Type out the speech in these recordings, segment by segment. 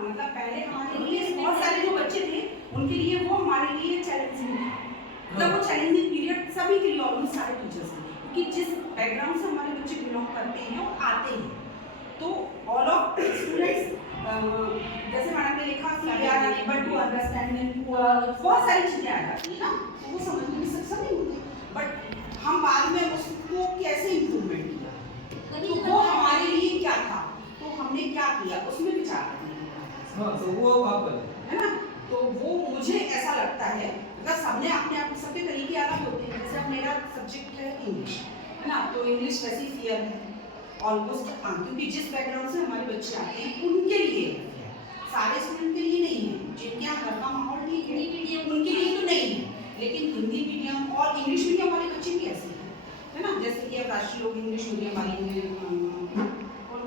मतलब पहले हमारे लिए बहुत सारे जो बच्चे थे उनके लिए वो हमारे लिए चैलेंजिंग था। मतलब वो चैलेंजिंग पीरियड सभी के लिए, ऑलमोस्ट सारे टीचर्स के लिए, क्योंकि जिस बैकग्राउंड से हमारे बच्चे बिलोंग करते हैं और आते हैं, तो ऑल ऑफ स्टूडेंट्स जैसे मैडम ने लिखा कि we are unable to understanding, बहुत सारी चीजें आ जाती है ना, तो वो समझने में सक्षम नहीं होते, बट हम बाद में उसको कैसे इम्प्रूवमेंट किया, तो वो हमारे लिए क्या था, तो हमने क्या किया उसमें विचार करना है। हाँ, तो वो आप है ना, तो वो मुझे ऐसा लगता है, मतलब सबने अपने सबके तरीके अलग होते हैं। जैसे अब मेरा सब्जेक्ट है इंग्लिश, है ना, तो इंग्लिश वैसी फियर है ऑलमोस्ट, क्योंकि जिस बैकग्राउंड से हमारे बच्चे आते हैं उनके लिए है, सारे स्टूडेंट के लिए नहीं है, जिनके यहाँ घर का माहौल ठीक है उनके लिए तो नहीं है, लेकिन हिंदी मीडियम और इंग्लिश मीडियम वाले बच्चे भी ऐसे हैं, है ना, जैसे कि अब राष्ट्रीय लोग इंग्लिश मीडियम वाले हैं और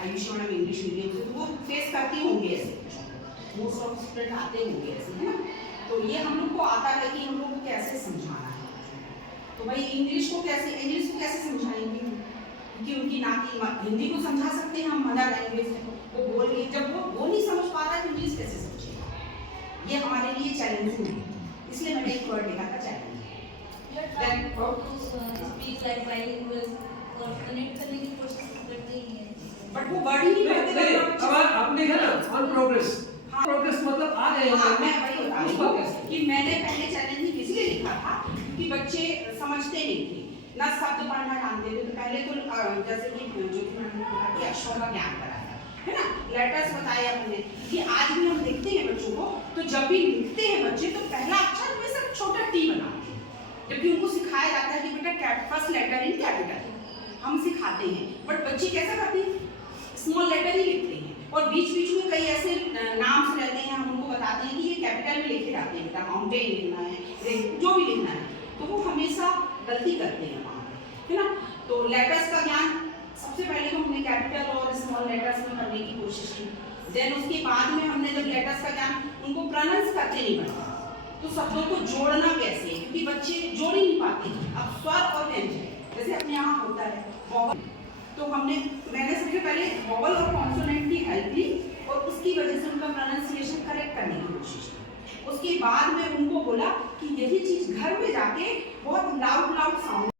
आयुष मैडम इंग्लिश मीडियम से, तो वो फेस करती होंगे ऐसे, मोस्ट ऑफ स्टूडेंट आते होंगे ऐसे, है ना, तो ये हम लोग को आता है कि हम लोग को कैसे समझाना है, तो भाई इंग्लिश को कैसे समझाएंगे, क्योंकि उनकी ना की हिंदी को समझा सकते हैं हम, मदर लैंग्वेज है, वो बोल रही, जब वो नहीं समझ पा रहा है तो इंग्लिश कैसे समझेगा, ये हमारे लिए चैलेंजिंग है, इसलिए मैंने एक वर्ड लिखा था चैलेंज। बट वो वर्ड ही नहीं पढ़ते। अब आपने देखा ना ऑन प्रोग्रेस, प्रोग्रेस मतलब आ गए हैं। मैं वही बता रही हूँ कि मैंने पहले चैलेंजिंग इसलिए लिखा था कि बच्चे समझते नहीं थे, ना शब्द पढ़ना जानते थे, तो पहले तो जैसे कि जो कि अक्षरों का ज्ञान कराया, है ना, लेटर्स बताए हमने कि आज भी हम देखते हैं बच्चों को, तो जब भी लिखते हैं बच्चे तो पहला अक्षर में सिर्फ छोटा टी बनाते हैं, जबकि उनको सिखाया जाता है कि बेटा फर्स्ट लेटर इन कैपिटल, हम सिखाते हैं, बट बच्चे कैसा करते हैं, स्मॉल लेटर ही लिखते हैं, और बीच बीच में कई ऐसे नाम्स रहते हैं, हम उनको बताते हैं कि ये कैपिटल में लिखे जाते हैं, बेटा माउंटेन लिखना है, जो भी लिखना है, तो वो हमेशा गलती करते हैं वहाँ पे, है ना, तो लेटर्स का ज्ञान सबसे पहले तो हमने कैपिटल और स्मॉल लेटर्स में करने की कोशिश की, देन उसके बाद में हमने जब लेटर्स का ज्ञान, उनको प्रोनाउंस करते नहीं बनता, तो शब्दों को जोड़ना कैसे है, क्योंकि बच्चे जोड़ ही नहीं पाते, अब स्वर और व्यंजन जैसे अपने यहाँ होता है वॉवल, तो मैंने सबसे पहले वॉवल और कॉन्सोनेंट की हेल्प ली और उसकी वजह से उनका प्रोनाउंसिएशन करेक्ट करने की कोशिश की, उसके बाद में उनको बोला कि यही चीज घर में जाके बहुत लाउड साउंड